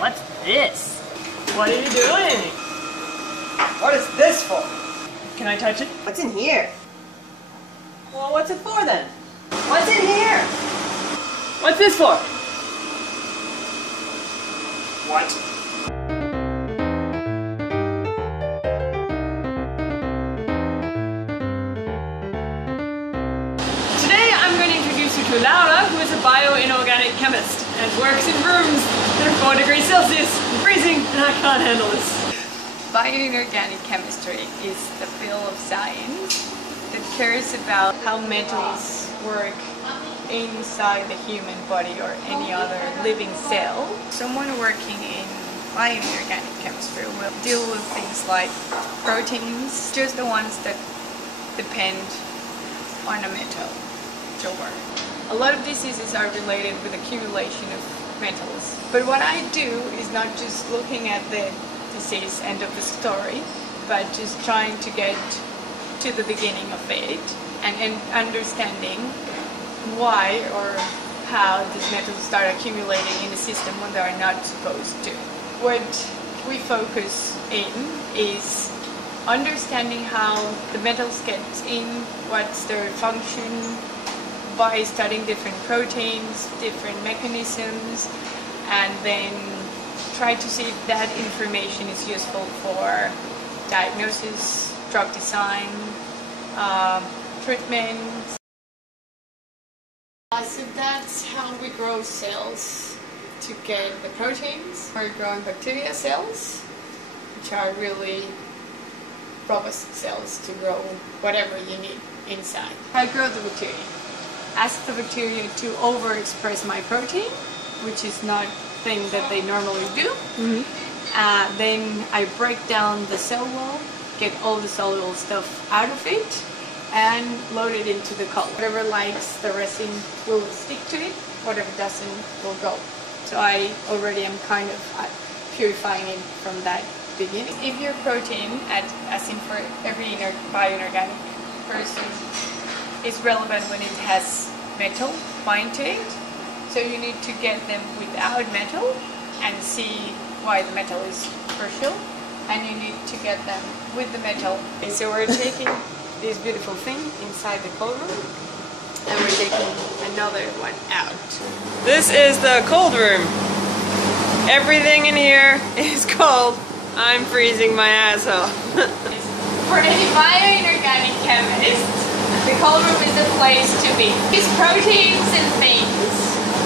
What's this? What are you doing? What is this for? Can I touch it? What's in here? Well, what's it for then? What's in here? What's this for? What? Today I'm going to introduce you to Laura, who is a bioinorganic chemist and works in rooms that are 4 degrees Celsius, freezing, and I can't handle this. Bioinorganic chemistry is the field of science that cares about how metals work inside the human body or any other living cell. Someone working in bioinorganic chemistry will deal with things like proteins, just the ones that depend on a metal to work. A lot of diseases are related with accumulation of metals, but what I do is not just looking at the disease end of the story, but just trying to get to the beginning of it and understanding why or how these metals start accumulating in the system when they are not supposed to. What we focus in is understanding how the metals get in, what's their function, by studying different proteins, different mechanisms, and then try to see if that information is useful for diagnosis, drug design, treatment. So that's how we grow cells to get the proteins. We're growing bacteria cells, which are really robust cells to grow whatever you need inside. I grow the bacteria. Ask the bacteria to overexpress my protein, which is not a thing that they normally do. Then I break down the cell wall, get all the soluble stuff out of it, and load it into the column. Whatever likes the resin will stick to it, whatever doesn't will go. So I already am kind of purifying it from that beginning. If your protein, as in for every bioinorganic person, is relevant when it has metal bind to it, so you need to get them without metal and see why the metal is crucial, and you need to get them with the metal. Okay, so we're taking this beautiful thing inside the cold room, and we're taking another one out. This is the cold room. Everything in here is cold. I'm freezing my ass off. For any bioinorganic chemist, the cold room is the place to be. These proteins and things,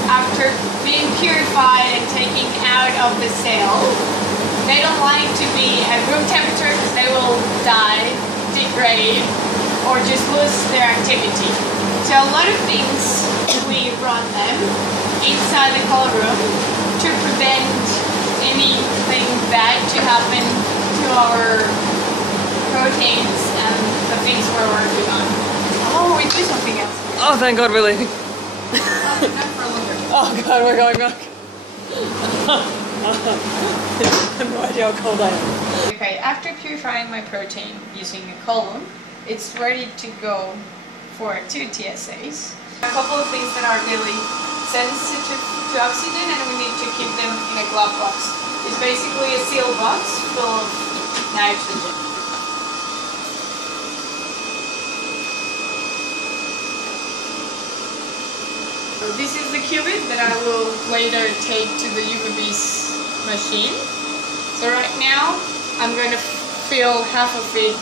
after being purified and taken out of the cell, they don't like to be at room temperature because they will die, degrade, or just lose their activity. So a lot of things we run them inside the cold room to prevent anything bad to happen to our proteins and the things we're working on. Oh, we do something else. Oh, thank God we're leaving. Not for longer. Oh God, we're going back. I have no idea how cold I am. Okay, after purifying my protein using a column, it's ready to go for 2 TSAs. A couple of things that are really sensitive to oxygen, and we need to keep them in a glove box. It's basically a sealed box full of nitrogen. So this is the qubit that I will later take to the UVB's machine. So right now I'm going to fill half of it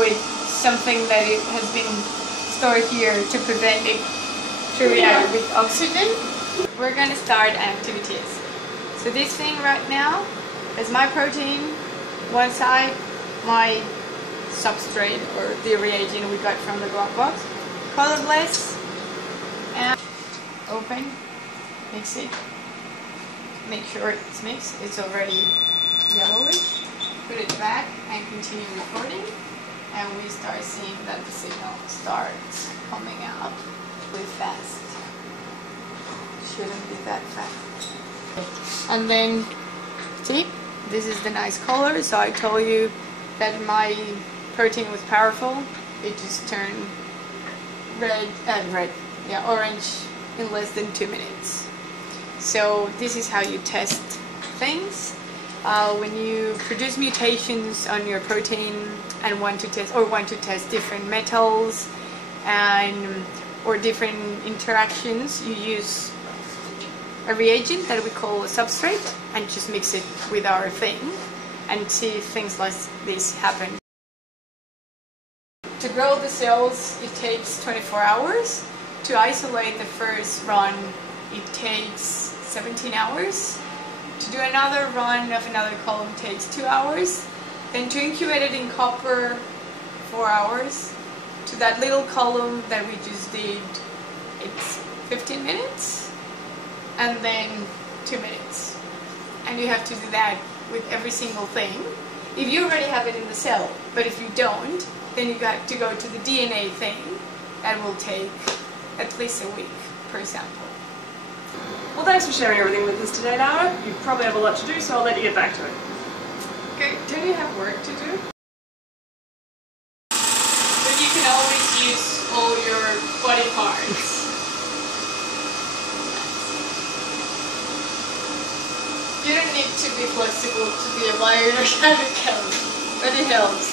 with something that it has been stored here to prevent it to react with oxygen. We're going to start activities. So this thing right now is my protein, one side my substrate or the reagent we got from the glove box, colorless, and open, mix it, make sure it's mixed, it's already yellowish, put it back and continue recording, and we start seeing that the signal starts coming out really fast. Shouldn't be that fast. And then, see, this is the nice color, so I told you that my protein was powerful. It just turned orange in less than 2 minutes. So this is how you test things. When you produce mutations on your protein and want to test different metals or different interactions, you use a reagent that we call a substrate and just mix it with our thing and see if things like this happen. To grow the cells, it takes 24 hours. To isolate the first run, it takes 17 hours. To do another run of another column takes 2 hours. Then to incubate it in copper, 4 hours. To that little column that we just did, it's 15 minutes. And then 2 minutes. And you have to do that with every single thing. If you already have it in the cell, but if you don't, then you got to go to the DNA thing. That will take at least a week per sample. Well, thanks for sharing everything with us today, Laura. You probably have a lot to do, so I'll let you get back to it. Okay, don't you have work to do? But you can always use all your body parts. You don't need to be flexible to be a bioinorganic chemist, but it helps.